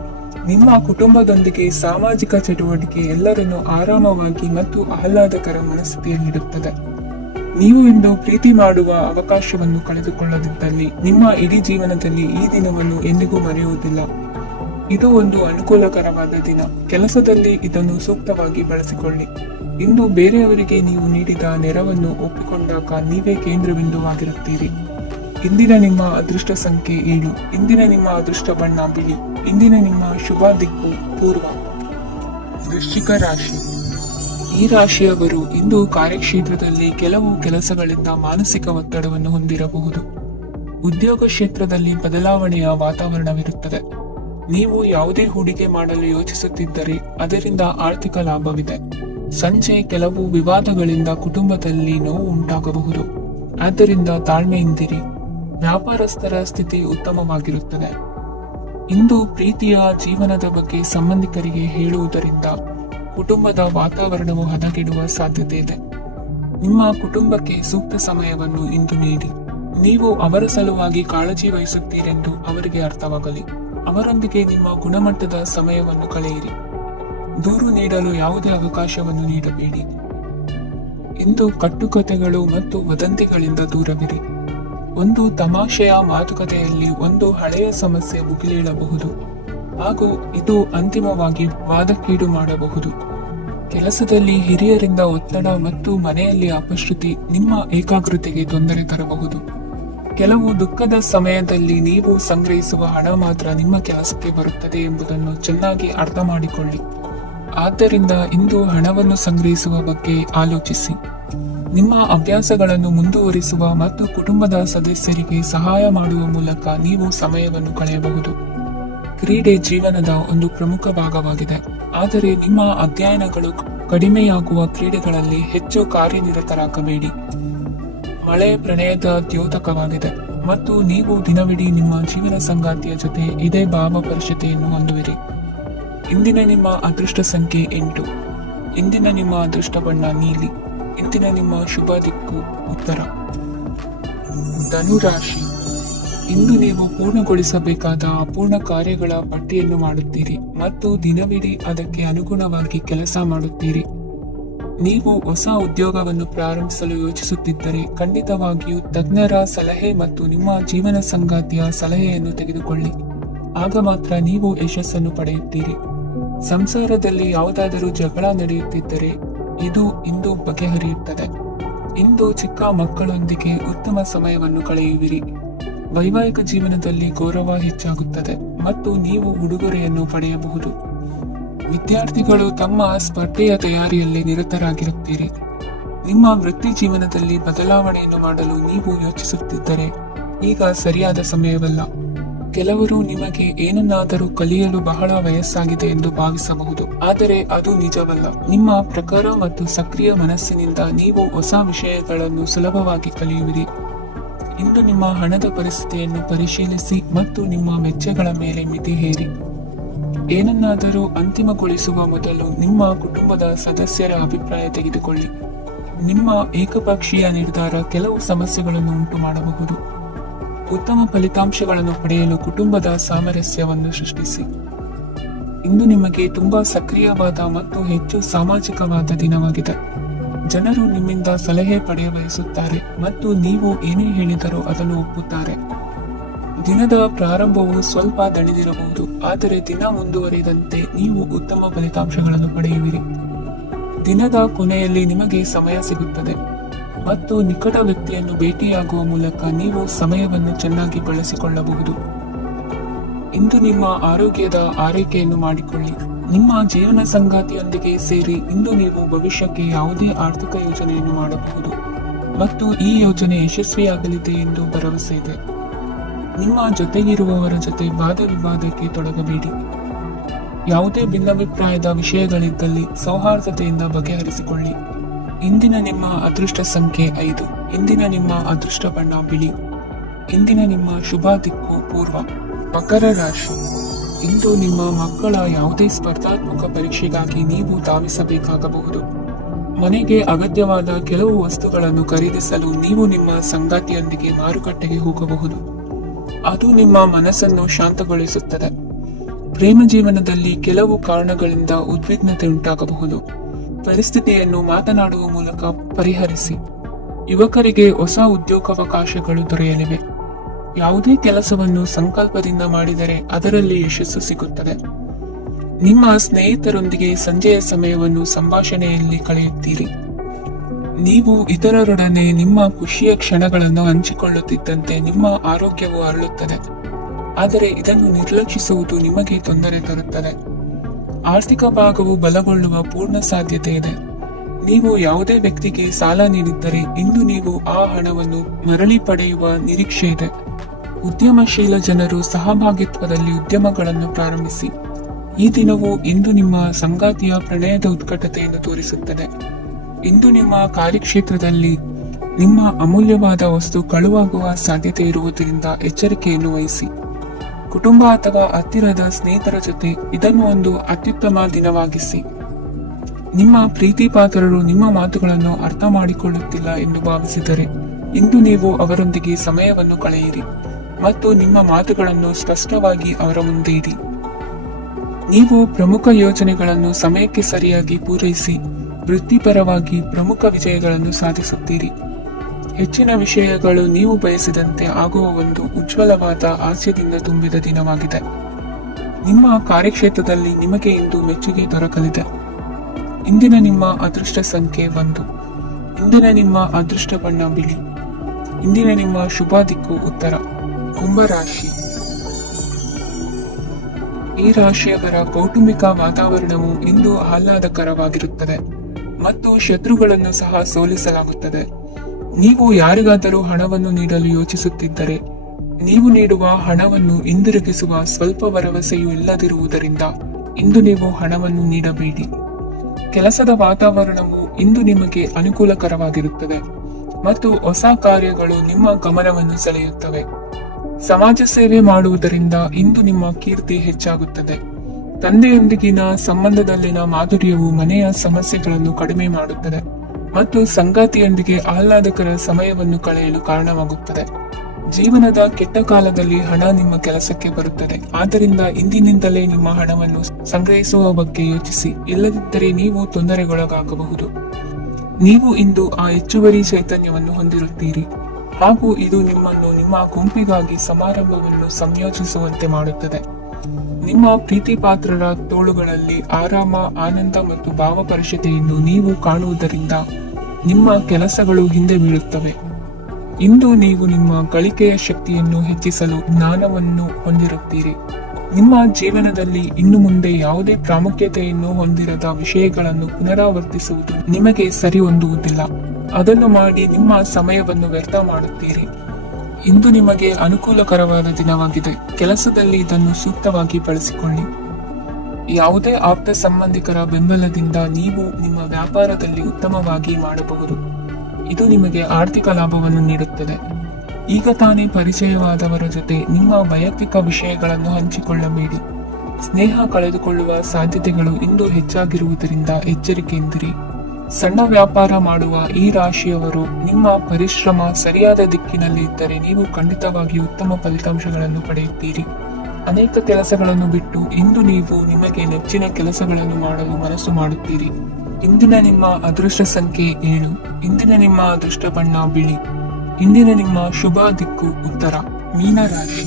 ನಿಮ್ಮ ಕುಟುಂಬದೊಂದಿಗೆ ಸಾಮಾಜಿಕ ಚಟುವಟಿಕೆ ಎಲ್ಲರನ್ನು ಆರಾಮವಾಗಿ ಮತ್ತು ಆಹ್ಲಾದಕರ ಮನಸ್ಥಿತಿಯಲ್ಲಿಡುತ್ತದೆ. ನೀವು ಇಂದು ಪ್ರೀತಿ ಮಾಡುವ ಅವಕಾಶವನ್ನು ಕಳೆದುಕೊಳ್ಳದಿದ್ದಲ್ಲಿ ನಿಮ್ಮ ಇಡೀ ಜೀವನದಲ್ಲಿ ಈ ದಿನವನ್ನು ಎಂದಿಗೂ ಮರೆಯುವುದಿಲ್ಲ. ಇದು ಒಂದು ಅನುಕೂಲಕರವಾದ ದಿನ. ಕೆಲಸದಲ್ಲಿ ಇದನ್ನು ಸೂಕ್ತವಾಗಿ ಬಳಸಿಕೊಳ್ಳಿ. ಇಂದು ಬೇರೆಯವರಿಗೆ ನೀವು ನೀಡಿದ ನೆರವನ್ನು ಒಪ್ಪಿಕೊಂಡಾಗ ನೀವೇ ಕೇಂದ್ರಬಿಂದುವಾಗಿರುತ್ತೀರಿ. ಇಂದಿನ ನಿಮ್ಮ ಅದೃಷ್ಟ ಸಂಖ್ಯೆ 7. ಇಂದಿನ ನಿಮ್ಮ ಅದೃಷ್ಟ ಬಣ್ಣ ಬಿಳಿ. ಇಂದಿನ ನಿಮ್ಮ ಶುಭ ದಿಕ್ಕು ಪೂರ್ವ. ವೃಶ್ಚಿಕ ರಾಶಿ. ಈ ರಾಶಿಯವರು ಇಂದು ಕಾರ್ಯಕ್ಷೇತ್ರದಲ್ಲಿ ಕೆಲವು ಕೆಲಸಗಳಿಂದ ಮಾನಸಿಕ ಒತ್ತಡವನ್ನು ಹೊಂದಿರಬಹುದು. ಉದ್ಯೋಗ ಕ್ಷೇತ್ರದಲ್ಲಿ ಬದಲಾವಣೆಯ ವಾತಾವರಣವಿರುತ್ತದೆ. ನೀವು ಯಾವುದೇ ಹೂಡಿಕೆ ಮಾಡಲು ಯೋಚಿಸುತ್ತಿದ್ದರೆ ಅದರಿಂದ ಆರ್ಥಿಕ ಲಾಭವಿದೆ. ಸಂಜೆ ಕೆಲವು ವಿವಾದಗಳಿಂದ ಕುಟುಂಬದಲ್ಲಿ ನೋವು ಉಂಟಾಗಬಹುದು. ಆದ್ದರಿಂದ ತಾಳ್ಮೆಯಿಂದಿರಿ. ವ್ಯಾಪಾರಸ್ಥರ ಸ್ಥಿತಿ ಉತ್ತಮವಾಗಿರುತ್ತದೆ. ಇಂದು ಪ್ರೀತಿಯ ಜೀವನದ ಬಗ್ಗೆ ಸಂಬಂಧಿಕರಿಗೆ ಹೇಳುವುದರಿಂದ ಕುಟುಂಬದ ವಾತಾವರಣವು ಹದಗೆಡುವ ಸಾಧ್ಯತೆ ಇದೆ. ನಿಮ್ಮ ಕುಟುಂಬಕ್ಕೆ ಸೂಕ್ತ ಸಮಯವನ್ನು ಇಂದು ನೀಡಿ. ನೀವು ಅವರ ಸಲುವಾಗಿ ಕಾಳಜಿ ವಹಿಸುತ್ತೀರೆಂದು ಅವರಿಗೆ ಅರ್ಥವಾಗಲಿ. ಅವರೊಂದಿಗೆ ನಿಮ್ಮ ಗುಣಮಟ್ಟದ ಸಮಯವನ್ನು ಕಳೆಯಿರಿ. ದೂರು ನೀಡಲು ಯಾವುದೇ ಅವಕಾಶವನ್ನು ನೀಡಬೇಡಿ. ಇಂದು ಕಟ್ಟುಕತೆಗಳು ಮತ್ತು ವದಂತಿಗಳಿಂದ ದೂರವಿರಿ. ಒಂದು ತಮಾಷೆಯ ಮಾತುಕತೆಯಲ್ಲಿ ಒಂದು ಹಳೆಯ ಸಮಸ್ಯೆ ಭುಗಿಲೇಳಬಹುದು ಹಾಗೂ ಇದು ಅಂತಿಮವಾಗಿ ವಾದಕ್ಕೀಡು ಮಾಡಬಹುದು. ಕೆಲಸದಲ್ಲಿ ಹಿರಿಯರಿಂದ ಒತ್ತಡ ಮತ್ತು ಮನೆಯಲ್ಲಿ ಅಪಶ್ರುತಿ ನಿಮ್ಮ ಏಕಾಗ್ರತೆಗೆ ತೊಂದರೆ ತರಬಹುದು. ಕೆಲವು ದುಃಖದ ಸಮಯದಲ್ಲಿ ನೀವು ಸಂಗ್ರಹಿಸುವ ಹಣ ಮಾತ್ರ ನಿಮ್ಮ ಕೆಲಸಕ್ಕೆ ಬರುತ್ತದೆ ಎಂಬುದನ್ನು ಚೆನ್ನಾಗಿ ಅರ್ಥ ಮಾಡಿಕೊಳ್ಳಿ. ಆದ್ದರಿಂದ ಇಂದು ಹಣವನ್ನು ಸಂಗ್ರಹಿಸುವ ಬಗ್ಗೆ ಆಲೋಚಿಸಿ. ನಿಮ್ಮ ಅಭ್ಯಾಸಗಳನ್ನು ಮುಂದುವರಿಸುವ ಮತ್ತು ಕುಟುಂಬದ ಸದಸ್ಯರಿಗೆ ಸಹಾಯ ಮಾಡುವ ಮೂಲಕ ನೀವು ಸಮಯವನ್ನು ಕಳೆಯಬಹುದು. ಕ್ರೀಡೆ ಜೀವನದ ಒಂದು ಪ್ರಮುಖ ಭಾಗವಾಗಿದೆ, ಆದರೆ ನಿಮ್ಮ ಅಧ್ಯಯನಗಳು ಕಡಿಮೆಯಾಗುವ ಕ್ರೀಡೆಗಳಲ್ಲಿ ಹೆಚ್ಚು ಕಾರ್ಯನಿರತರಾಗಬೇಡಿ. ಮಳೆ ಪ್ರಣಯದ ದ್ಯೋತಕವಾಗಿದೆ ಮತ್ತು ನೀವು ದಿನವಿಡೀ ನಿಮ್ಮ ಜೀವನ ಸಂಗಾತಿಯ ಜೊತೆ ಇದೇ ಭಾವಪರಿಷತೆಯನ್ನು ಹೊಂದುವಿರಿ. ಇಂದಿನ ನಿಮ್ಮ ಅದೃಷ್ಟ ಸಂಖ್ಯೆ 8. ಇಂದಿನ ನಿಮ್ಮ ಅದೃಷ್ಟ ಬಣ್ಣ ನೀಲಿ. ಇಂದಿನ ನಿಮ್ಮ ಶುಭ ದಿಕ್ಕು ಉತ್ತರ. ಧನುರಾಶಿ. ಇಂದು ನೀವು ಪೂರ್ಣಗೊಳಿಸಬೇಕಾದ ಅಪೂರ್ಣ ಕಾರ್ಯಗಳ ಪಟ್ಟಿಯನ್ನು ಮಾಡುತ್ತೀರಿ ಮತ್ತು ದಿನವಿಡೀ ಅದಕ್ಕೆ ಅನುಗುಣವಾಗಿ ಕೆಲಸ ಮಾಡುತ್ತೀರಿ. ನೀವು ಹೊಸ ಉದ್ಯೋಗವನ್ನು ಪ್ರಾರಂಭಿಸಲು ಯೋಚಿಸುತ್ತಿದ್ದರೆ ಖಂಡಿತವಾಗಿಯೂ ತಜ್ಞರ ಸಲಹೆ ಮತ್ತು ನಿಮ್ಮ ಜೀವನ ಸಂಗಾತಿಯ ಸಲಹೆಯನ್ನು ತೆಗೆದುಕೊಳ್ಳಿ. ಆಗ ಮಾತ್ರ ನೀವು ಯಶಸ್ಸನ್ನು ಪಡೆಯುತ್ತೀರಿ. ಸಂಸಾರದಲ್ಲಿ ಯಾವುದಾದರೂ ಜಗಳ ನಡೆಯುತ್ತಿದ್ದರೆ ಇದು ಇಂದು ಬಗೆಹರಿಯುತ್ತದೆ. ಇಂದು ಚಿಕ್ಕ ಮಕ್ಕಳೊಂದಿಗೆ ಉತ್ತಮ ಸಮಯವನ್ನು ಕಳೆಯುವಿರಿ. ವೈವಾಹಿಕ ಜೀವನದಲ್ಲಿ ಗೌರವ ಹೆಚ್ಚಾಗುತ್ತದೆ ಮತ್ತು ನೀವು ಉಡುಗೊರೆಯನ್ನು ಪಡೆಯಬಹುದು. ವಿದ್ಯಾರ್ಥಿಗಳು ತಮ್ಮ ಸ್ಪರ್ಧೆಯ ತಯಾರಿಯಲ್ಲಿ ನಿರತರಾಗಿರುತ್ತೀರಿ. ನಿಮ್ಮ ವೃತ್ತಿ ಜೀವನದಲ್ಲಿ ಬದಲಾವಣೆಯನ್ನು ಮಾಡಲು ನೀವು ಯೋಚಿಸುತ್ತಿದ್ದರೆ ಈಗ ಸರಿಯಾದ ಸಮಯವಲ್ಲ. ಕೆಲವರು ನಿಮಗೆ ಏನನ್ನಾದರೂ ಕಲಿಯಲು ಬಹಳ ವಯಸ್ಸಾಗಿದೆ ಎಂದು ಭಾವಿಸಬಹುದು, ಆದರೆ ಅದು ನಿಜವಲ್ಲ. ನಿಮ್ಮ ಪ್ರಖರ ಮತ್ತು ಸಕ್ರಿಯ ಮನಸ್ಸಿನಿಂದ ನೀವು ಹೊಸ ವಿಷಯಗಳನ್ನು ಸುಲಭವಾಗಿ ಕಲಿಯುವಿರಿ. ಇಂದು ನಿಮ್ಮ ಹಣದ ಪರಿಸ್ಥಿತಿಯನ್ನು ಪರಿಶೀಲಿಸಿ ಮತ್ತು ನಿಮ್ಮ ವೆಚ್ಚಗಳ ಮೇಲೆ ಮಿತಿ ಹೇರಿ. ಏನನ್ನಾದರೂ ಅಂತಿಮಗೊಳಿಸುವ ಮೊದಲು ನಿಮ್ಮ ಕುಟುಂಬದ ಸದಸ್ಯರ ಅಭಿಪ್ರಾಯ ತೆಗೆದುಕೊಳ್ಳಿ. ನಿಮ್ಮ ಏಕಪಕ್ಷೀಯ ನಿರ್ಧಾರ ಕೆಲವು ಸಮಸ್ಯೆಗಳನ್ನು ಉಂಟು ಮಾಡಬಹುದು. ಉತ್ತಮ ಫಲಿತಾಂಶಗಳನ್ನು ಪಡೆಯಲು ಕುಟುಂಬದ ಸಾಮರಸ್ಯವನ್ನು ಸೃಷ್ಟಿಸಿ. ಇಂದು ನಿಮಗೆ ತುಂಬಾ ಸಕ್ರಿಯವಾದ ಮತ್ತು ಹೆಚ್ಚು ಸಾಮಾಜಿಕವಾದ ದಿನವಾಗಿದೆ. ಜನರು ನಿಮ್ಮಿಂದ ಸಲಹೆ ಪಡೆಯ ಬಯಸುತ್ತಾರೆ ಮತ್ತು ನೀವು ಏನೇ ಹೇಳಿದರೂ ಅದನ್ನು ಒಪ್ಪುತ್ತಾರೆ. ದಿನದ ಪ್ರಾರಂಭವು ಸ್ವಲ್ಪ ದಣಿದಿರಬಹುದು, ಆದರೆ ದಿನ ಮುಂದುವರಿದಂತೆ ನೀವು ಉತ್ತಮ ಫಲಿತಾಂಶಗಳನ್ನು ಪಡೆಯುವಿರಿ. ದಿನದ ಕೊನೆಯಲ್ಲಿ ನಿಮಗೆ ಸಮಯ ಸಿಗುತ್ತದೆ ಮತ್ತು ನಿಕಟ ವ್ಯಕ್ತಿಯನ್ನು ಭೇಟಿಯಾಗುವ ಮೂಲಕ ನೀವು ಸಮಯವನ್ನು ಚೆನ್ನಾಗಿ ಬಳಸಿಕೊಳ್ಳಬಹುದು. ಇಂದು ನಿಮ್ಮ ಆರೋಗ್ಯದ ಆರೈಕೆಯನ್ನು ಮಾಡಿಕೊಳ್ಳಿ. ನಿಮ್ಮ ಜೀವನ ಸಂಗಾತಿಯೊಂದಿಗೆ ಸೇರಿ ಇಂದು ನೀವು ಭವಿಷ್ಯಕ್ಕೆ ಯಾವುದೇ ಆರ್ಥಿಕ ಯೋಜನೆಯನ್ನು ಮಾಡಬಹುದು ಮತ್ತು ಈ ಯೋಜನೆ ಯಶಸ್ವಿಯಾಗಲಿದೆ ಎಂದು ಭರವಸೆ ಇದೆ. ನಿಮ್ಮ ಜೊತೆಗಿರುವವರ ಜೊತೆ ವಾದ ವಿವಾದಕ್ಕೆ ತೊಡಗಬೇಡಿ. ಯಾವುದೇ ಭಿನ್ನಾಭಿಪ್ರಾಯದ ವಿಷಯಗಳಿದ್ದಲ್ಲಿ ಸೌಹಾರ್ದತೆಯಿಂದ ಬಗೆಹರಿಸಿಕೊಳ್ಳಿ. ಇಂದಿನ ನಿಮ್ಮ ಅದೃಷ್ಟ ಸಂಖ್ಯೆ 5. ಇಂದಿನ ನಿಮ್ಮ ಅದೃಷ್ಟ ಬಣ್ಣ ಬಿಳಿ. ಇಂದಿನ ನಿಮ್ಮ ಶುಭ ದಿಕ್ಕು ಪೂರ್ವ. ಮಕರ ರಾಶಿ. ಇಂದು ನಿಮ್ಮ ಮಕ್ಕಳ ಯಾವುದೇ ಸ್ಪರ್ಧಾತ್ಮಕ ಪರೀಕ್ಷೆಗಾಗಿ ನೀವು ಧಾವಿಸಬೇಕಾಗಬಹುದು. ಮನೆಗೆ ಅಗತ್ಯವಾದ ಕೆಲವು ವಸ್ತುಗಳನ್ನು ಖರೀದಿಸಲು ನೀವು ನಿಮ್ಮ ಸಂಗಾತಿಯೊಂದಿಗೆ ಮಾರುಕಟ್ಟೆಗೆ ಹೋಗಬಹುದು. ಅದು ನಿಮ್ಮ ಮನಸ್ಸನ್ನು ಶಾಂತಗೊಳಿಸುತ್ತದೆ. ಪ್ರೇಮ ಜೀವನದಲ್ಲಿ ಕೆಲವು ಕಾರಣಗಳಿಂದ ಉದ್ವಿಗ್ನತೆ ಉಂಟಾಗಬಹುದು. ಪರಿಸ್ಥಿತಿಯನ್ನು ಮಾತನಾಡುವ ಮೂಲಕ ಪರಿಹರಿಸಿ. ಯುವಕರಿಗೆ ಹೊಸ ಉದ್ಯೋಗಾವಕಾಶಗಳು ದೊರೆಯಲಿವೆ. ಯಾವುದೇ ಕೆಲಸವನ್ನು ಸಂಕಲ್ಪದಿಂದ ಮಾಡಿದರೆ ಅದರಲ್ಲಿ ಯಶಸ್ಸು ಸಿಗುತ್ತದೆ. ನಿಮ್ಮ ಸ್ನೇಹಿತರೊಂದಿಗೆ ಸಂಜೆಯ ಸಮಯವನ್ನು ಸಂಭಾಷಣೆಯಲ್ಲಿ ಕಳೆಯುತ್ತೀರಿ. ನೀವು ಇತರರೊಡನೆ ನಿಮ್ಮ ಖುಷಿಯ ಕ್ಷಣಗಳನ್ನು ಹಂಚಿಕೊಳ್ಳುತ್ತಿದ್ದಂತೆ ನಿಮ್ಮ ಆರೋಗ್ಯವು ಅರಳುತ್ತದೆ. ಆದರೆ ಇದನ್ನು ನಿರ್ಲಕ್ಷಿಸುವುದು ನಿಮಗೆ ತೊಂದರೆ ತರುತ್ತದೆ. ಆರ್ಥಿಕ ಭಾಗವು ಬಲಗೊಳ್ಳುವ ಪೂರ್ಣ ಸಾಧ್ಯತೆ ಇದೆ. ನೀವು ಯಾವುದೇ ವ್ಯಕ್ತಿಗೆ ಸಾಲ ನೀಡಿದ್ದರೆ ಇಂದು ನೀವು ಆ ಹಣವನ್ನು ಮರಳಿ ಪಡೆಯುವ ನಿರೀಕ್ಷೆ ಇದೆ. ಉದ್ಯಮಶೀಲ ಜನರು ಸಹಭಾಗಿತ್ವದಲ್ಲಿ ಉದ್ಯಮಗಳನ್ನು ಪ್ರಾರಂಭಿಸಿ. ಈ ದಿನವು ಇಂದು ನಿಮ್ಮ ಸಂಗಾತಿಯ ಪ್ರಣಯದ ಉತ್ಕಟತೆಯನ್ನು ತೋರಿಸುತ್ತದೆ. ಇಂದು ನಿಮ್ಮ ಕಾರ್ಯಕ್ಷೇತ್ರದಲ್ಲಿ ನಿಮ್ಮ ಅಮೂಲ್ಯವಾದ ವಸ್ತು ಕಳುವಾಗುವ ಸಾಧ್ಯತೆ ಇರುವುದರಿಂದ ಎಚ್ಚರಿಕೆಯನ್ನು ವಹಿಸಿ. ಕುಟುಂಬ ಅಥವಾ ಹತ್ತಿರದ ಸ್ನೇಹಿತರ ಜೊತೆ ಇದನ್ನು ಒಂದು ಅತ್ಯುತ್ತಮ ದಿನವಾಗಿಸಿ. ನಿಮ್ಮ ಪ್ರೀತಿ ಪಾತ್ರರು ನಿಮ್ಮ ಮಾತುಗಳನ್ನು ಅರ್ಥ ಮಾಡಿಕೊಳ್ಳುತ್ತಿಲ್ಲ ಎಂದು ಭಾವಿಸಿದರೆ ಇಂದು ನೀವು ಅವರೊಂದಿಗೆ ಸಮಯವನ್ನು ಕಳೆಯಿರಿ ಮತ್ತು ನಿಮ್ಮ ಮಾತುಗಳನ್ನು ಸ್ಪಷ್ಟವಾಗಿ ಅವರ ಮುಂದೆ ಇಡಿ. ನೀವು ಪ್ರಮುಖ ಯೋಜನೆಗಳನ್ನು ಸಮಯಕ್ಕೆ ಸರಿಯಾಗಿ ಪೂರೈಸಿ ವೃತ್ತಿಪರವಾಗಿ ಪ್ರಮುಖ ವಿಜಯಗಳನ್ನು ಸಾಧಿಸುತ್ತೀರಿ. ಹೆಚ್ಚಿನ ವಿಷಯಗಳು ನೀವು ಬಯಸಿದಂತೆ ಆಗುವ ಒಂದು ಉಜ್ವಲವಾದ ಹಾಸ್ಯದಿಂದ ತುಂಬಿದ ದಿನವಾಗಿದೆ. ನಿಮ್ಮ ಕಾರ್ಯಕ್ಷೇತ್ರದಲ್ಲಿ ನಿಮಗೆ ಇಂದು ಮೆಚ್ಚುಗೆ ದೊರಕಲಿದೆ. ಇಂದಿನ ನಿಮ್ಮ ಅದೃಷ್ಟ ಸಂಖ್ಯೆ 1. ಇಂದಿನ ನಿಮ್ಮ ಅದೃಷ್ಟ ಬಣ್ಣ ಬಿಳಿ. ಇಂದಿನ ನಿಮ್ಮ ಶುಭ ದಿಕ್ಕು ಉತ್ತರ. ಕುಂಭರಾಶಿ. ಈ ರಾಶಿಯವರ ಕೌಟುಂಬಿಕ ವಾತಾವರಣವು ಇಂದು ಆಹ್ಲಾದಕರವಾಗಿರುತ್ತದೆ ಮತ್ತು ಶತ್ರುಗಳನ್ನು ಸಹ ಸೋಲಿಸಲಾಗುತ್ತದೆ. ನೀವು ಯಾರಿಗಾದರೂ ಹಣವನ್ನು ನೀಡಲು ಯೋಚಿಸುತ್ತಿದ್ದರೆ ನೀವು ನೀಡುವ ಹಣವನ್ನು ಹಿಂದಿರುಗಿಸುವ ಸ್ವಲ್ಪ ಭರವಸೆಯೂ ಇಲ್ಲದಿರುವುದರಿಂದ ಇಂದು ನೀವು ಹಣವನ್ನು ನೀಡಬೇಡಿ. ಕೆಲಸದ ವಾತಾವರಣವು ಇಂದು ನಿಮಗೆ ಅನುಕೂಲಕರವಾಗಿರುತ್ತದೆ ಮತ್ತು ಹೊಸ ಕಾರ್ಯಗಳು ನಿಮ್ಮ ಗಮನವನ್ನು ಸೆಳೆಯುತ್ತವೆ. ಸಮಾಜ ಸೇವೆ ಮಾಡುವುದರಿಂದ ಇಂದು ನಿಮ್ಮ ಕೀರ್ತಿ ಹೆಚ್ಚಾಗುತ್ತದೆ. ತಂದೆಯೊಂದಿಗಿನ ಸಂಬಂಧದಲ್ಲಿನ ಮಾಧುರ್ಯವು ಮನೆಯ ಸಮಸ್ಯೆಗಳನ್ನು ಕಡಿಮೆ ಮಾಡುತ್ತದೆ ಮತ್ತು ಸಂಗಾತಿಯೊಂದಿಗೆ ಆಹ್ಲಾದಕರ ಸಮಯವನ್ನು ಕಳೆಯಲು ಕಾರಣವಾಗುತ್ತದೆ. ಜೀವನದ ಕೆಟ್ಟ ಕಾಲದಲ್ಲಿ ಹಣ ನಿಮ್ಮ ಕೆಲಸಕ್ಕೆ ಬರುತ್ತದೆ. ಆದ್ದರಿಂದ ಇಂದಿನಿಂದಲೇ ನಿಮ್ಮ ಹಣವನ್ನು ಸಂಗ್ರಹಿಸುವ ಬಗ್ಗೆ ಯೋಚಿಸಿ, ಇಲ್ಲದಿದ್ದರೆ ನೀವು ತೊಂದರೆಗೊಳಗಾಗಬಹುದು. ನೀವು ಇಂದು ಆ ಹೆಚ್ಚುವರಿ ಚೈತನ್ಯವನ್ನು ಹೊಂದಿರುತ್ತೀರಿ ಹಾಗೂ ಇದು ನಿಮ್ಮನ್ನು ನಿಮ್ಮ ಗುಂಪಿಗಾಗಿ ಸಮಾರಂಭವನ್ನು ಸಂಯೋಜಿಸುವಂತೆ ಮಾಡುತ್ತದೆ. ನಿಮ್ಮ ಪ್ರೀತಿಪಾತ್ರರ ತೋಳುಗಳಲ್ಲಿ ಆರಾಮ, ಆನಂದ ಮತ್ತು ಭಾವಪರಿಷತೆಯನ್ನು ನೀವು ಕಾಣುವುದರಿಂದ ನಿಮ್ಮ ಕೆಲಸಗಳು ಹಿಂದೆ ಬೀಳುತ್ತವೆ. ಇಂದು ನೀವು ನಿಮ್ಮ ಗಳಿಕೆಯ ಶಕ್ತಿಯನ್ನು ಹೆಚ್ಚಿಸಲು ಜ್ಞಾನವನ್ನು ಹೊಂದಿರುತ್ತೀರಿ. ನಿಮ್ಮ ಜೀವನದಲ್ಲಿ ಇನ್ನು ಮುಂದೆ ಯಾವುದೇ ಪ್ರಾಮುಖ್ಯತೆಯನ್ನು ಹೊಂದಿರದ ವಿಷಯಗಳನ್ನು ಪುನರಾವರ್ತಿಸುವುದು ನಿಮಗೆ ಸರಿ ಹೊಂದುವುದಿಲ್ಲ. ಅದನ್ನು ಮಾಡಿ ನಿಮ್ಮ ಸಮಯವನ್ನು ವ್ಯರ್ಥ ಮಾಡುತ್ತೀರಿ. ಇಂದು ನಿಮಗೆ ಅನುಕೂಲಕರವಾದ ದಿನವಾಗಿದೆ. ಕೆಲಸದಲ್ಲಿ ಇದನ್ನು ಸೂಕ್ತವಾಗಿ ಬಳಸಿಕೊಳ್ಳಿ. ಯಾವುದೇ ಆಪ್ತ ಸಂಬಂಧಿಕರ ಬೆಂಬಲದಿಂದ ನೀವು ನಿಮ್ಮ ವ್ಯಾಪಾರದಲ್ಲಿ ಉತ್ತಮವಾಗಿ ಮಾಡಬಹುದು. ಇದು ನಿಮಗೆ ಆರ್ಥಿಕ ಲಾಭವನ್ನು ನೀಡುತ್ತದೆ. ಈಗ ತಾನೇ ಪರಿಚಯವಾದವರ ಜೊತೆ ನಿಮ್ಮ ವೈಯಕ್ತಿಕ ವಿಷಯಗಳನ್ನು ಹಂಚಿಕೊಳ್ಳಬೇಡಿ. ಸ್ನೇಹ ಕಳೆದುಕೊಳ್ಳುವ ಸಾಧ್ಯತೆಗಳು ಇಂದು ಹೆಚ್ಚಾಗಿರುವುದರಿಂದ ಎಚ್ಚರಿಕೆಯಿಂದಿರಿ. ಸಣ್ಣ ವ್ಯಾಪಾರ ಮಾಡುವ ಈ ರಾಶಿಯವರು ನಿಮ್ಮ ಪರಿಶ್ರಮ ಸರಿಯಾದ ದಿಕ್ಕಿನಲ್ಲಿ ಇದ್ದರೆ ನೀವು ಖಂಡಿತವಾಗಿ ಉತ್ತಮ ಫಲಿತಾಂಶಗಳನ್ನು ಪಡೆಯುತ್ತೀರಿ. ಅನೇಕ ಕೆಲಸಗಳನ್ನು ಬಿಟ್ಟು ಇಂದು ನೀವು ನಿಮಗೆ ನೆಚ್ಚಿನ ಕೆಲಸಗಳನ್ನು ಮಾಡಲು ಮನಸ್ಸು ಮಾಡುತ್ತೀರಿ. ಇಂದಿನ ನಿಮ್ಮ ಅದೃಷ್ಟ ಸಂಖ್ಯೆ 7. ಇಂದಿನ ನಿಮ್ಮ ಅದೃಷ್ಟ ಬಣ್ಣ ಬಿಳಿ. ಇಂದಿನ ನಿಮ್ಮ ಶುಭ ದಿಕ್ಕು ಉತ್ತರ. ಮೀನ ರಾಶಿ.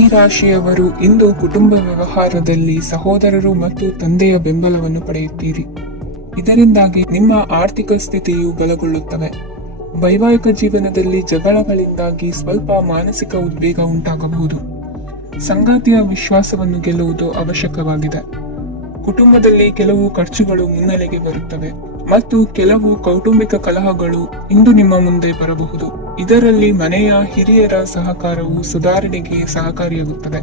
ಈ ರಾಶಿಯವರು ಇಂದು ಕುಟುಂಬ ವ್ಯವಹಾರದಲ್ಲಿ ಸಹೋದರರು ಮತ್ತು ತಂದೆಯ ಬೆಂಬಲವನ್ನು ಪಡೆಯುತ್ತೀರಿ. ಇದರಿಂದಾಗಿ ನಿಮ್ಮ ಆರ್ಥಿಕ ಸ್ಥಿತಿಯು ಬಲಗೊಳ್ಳುತ್ತವೆ. ವೈವಾಹಿಕ ಜೀವನದಲ್ಲಿ ಜಗಳಗಳಿಂದಾಗಿ ಸ್ವಲ್ಪ ಮಾನಸಿಕ ಉದ್ವೇಗ ಉಂಟಾಗಬಹುದು. ಸಂಗಾತಿಯ ವಿಶ್ವಾಸವನ್ನು ಗೆಲ್ಲುವುದು ಅವಶ್ಯಕವಾಗಿದೆ. ಕುಟುಂಬದಲ್ಲಿ ಕೆಲವು ಖರ್ಚುಗಳು ಮುನ್ನೆಲೆಗೆ ಬರುತ್ತವೆ ಮತ್ತು ಕೆಲವು ಕೌಟುಂಬಿಕ ಕಲಹಗಳು ಇಂದು ನಿಮ್ಮ ಮುಂದೆ ಬರಬಹುದು. ಇದರಲ್ಲಿ ಮನೆಯ ಹಿರಿಯರ ಸಹಕಾರವು ಸುಧಾರಣೆಗೆ ಸಹಕಾರಿಯಾಗುತ್ತದೆ.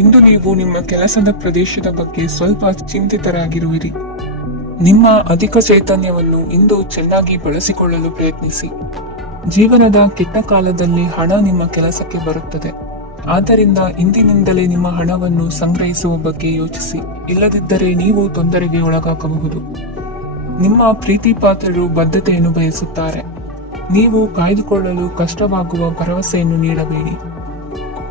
ಇಂದು ನೀವು ನಿಮ್ಮ ಕೆಲಸದ ಪ್ರದೇಶದ ಬಗ್ಗೆ ಸ್ವಲ್ಪ ಚಿಂತಿತರಾಗಿರುವಿರಿ. ನಿಮ್ಮ ಅಧಿಕ ಚೈತನ್ಯವನ್ನು ಇಂದು ಚೆನ್ನಾಗಿ ಬಳಸಿಕೊಳ್ಳಲು ಪ್ರಯತ್ನಿಸಿ. ಜೀವನದ ಕೆಟ್ಟ ಕಾಲದಲ್ಲಿ ಹಣ ನಿಮ್ಮ ಕೆಲಸಕ್ಕೆ ಬರುತ್ತದೆ. ಆದ್ದರಿಂದ ಇಂದಿನಿಂದಲೇ ನಿಮ್ಮ ಹಣವನ್ನು ಸಂಗ್ರಹಿಸುವ ಬಗ್ಗೆ ಯೋಚಿಸಿ. ಇಲ್ಲದಿದ್ದರೆ ನೀವು ತೊಂದರೆಗೆ ಒಳಗಾಗಬಹುದು. ನಿಮ್ಮ ಪ್ರೀತಿಪಾತ್ರರು ಬದ್ಧತೆಯನ್ನು ಬಯಸುತ್ತಾರೆ. ನೀವು ಕಾಯ್ದುಕೊಳ್ಳಲು ಕಷ್ಟವಾಗುವ ಭರವಸೆಯನ್ನು ನೀಡಬೇಡಿ.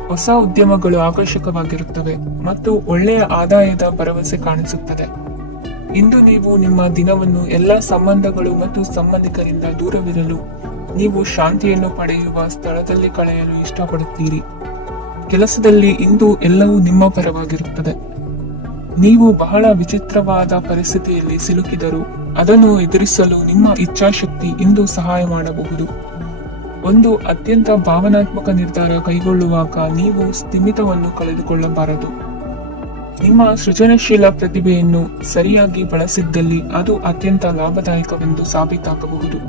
ಹೊಸ ಉದ್ಯಮಗಳು ಆಕರ್ಷಕವಾಗಿರುತ್ತವೆ ಮತ್ತು ಒಳ್ಳೆಯ ಆದಾಯದ ಭರವಸೆ ಕಾಣಿಸುತ್ತದೆ. ಇಂದು ನೀವು ನಿಮ್ಮ ದಿನವನ್ನು ಎಲ್ಲ ಸಂಬಂಧಗಳು ಮತ್ತು ಸಂಬಂಧಿಕರಿಂದ ದೂರವಿರಲು ನೀವು ಶಾಂತಿಯನ್ನು ಪಡೆಯುವ ಸ್ಥಳದಲ್ಲಿ ಕಳೆಯಲು ಇಷ್ಟಪಡುತ್ತೀರಿ. ಕೆಲಸದಲ್ಲಿ ಇಂದು ಎಲ್ಲವೂ ನಿಮ್ಮ ಪರವಾಗಿರುತ್ತದೆ. ನೀವು ಬಹಳ ವಿಚಿತ್ರವಾದ ಪರಿಸ್ಥಿತಿಯಲ್ಲಿ ಸಿಲುಕಿದರೂ ಅದನ್ನು ಎದುರಿಸಲು ನಿಮ್ಮ ಇಚ್ಛಾಶಕ್ತಿ ಇಂದು ಸಹಾಯ ಮಾಡಬಹುದು. ಒಂದು ಅತ್ಯಂತ ಭಾವನಾತ್ಮಕ ನಿರ್ಧಾರ ಕೈಗೊಳ್ಳುವಾಗ ನೀವು ಸ್ಥಿಮಿತವನ್ನು ಕಳೆದುಕೊಳ್ಳಬಾರದು. ನಿಮ್ಮ ಸೃಜನಶೀಲ ಪ್ರತಿಭೆಯನ್ನು ಸರಿಯಾಗಿ ಬಳಸಿದ್ದಲ್ಲಿ ಅದು ಅತ್ಯಂತ ಲಾಭದಾಯಕವೆಂದು ಸಾಬೀತಾಗಬಹುದು.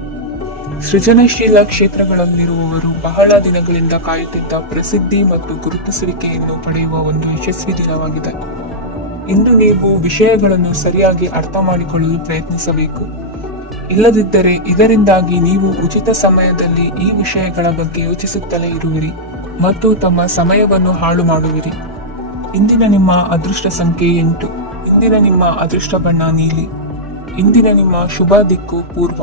ಸೃಜನಶೀಲ ಕ್ಷೇತ್ರಗಳಲ್ಲಿರುವವರು ಬಹಳ ದಿನಗಳಿಂದ ಕಾಯುತ್ತಿದ್ದ ಪ್ರಸಿದ್ಧಿ ಮತ್ತು ಗುರುತಿಸುವಿಕೆಯನ್ನು ಪಡೆಯುವ ಒಂದು ಯಶಸ್ವಿ ದಿನವಾಗಿದೆ. ಇಂದು ನೀವು ವಿಷಯಗಳನ್ನು ಸರಿಯಾಗಿ ಅರ್ಥ ಮಾಡಿಕೊಳ್ಳಲು ಪ್ರಯತ್ನಿಸಬೇಕು. ಇಲ್ಲದಿದ್ದರೆ ಇದರಿಂದಾಗಿ ನೀವು ಉಚಿತ ಸಮಯದಲ್ಲಿ ಈ ವಿಷಯಗಳ ಬಗ್ಗೆ ಯೋಚಿಸುತ್ತಲೇ ಇರುವಿರಿ ಮತ್ತು ತಮ್ಮ ಸಮಯವನ್ನು ಹಾಳು ಮಾಡುವಿರಿ. ಇಂದಿನ ನಿಮ್ಮ ಅದೃಷ್ಟ ಸಂಖ್ಯೆ 8. ಇಂದಿನ ನಿಮ್ಮ ಅದೃಷ್ಟ ಬಣ್ಣ ನೀಲಿ. ಇಂದಿನ ನಿಮ್ಮ ಶುಭ ದಿಕ್ಕು ಪೂರ್ವ.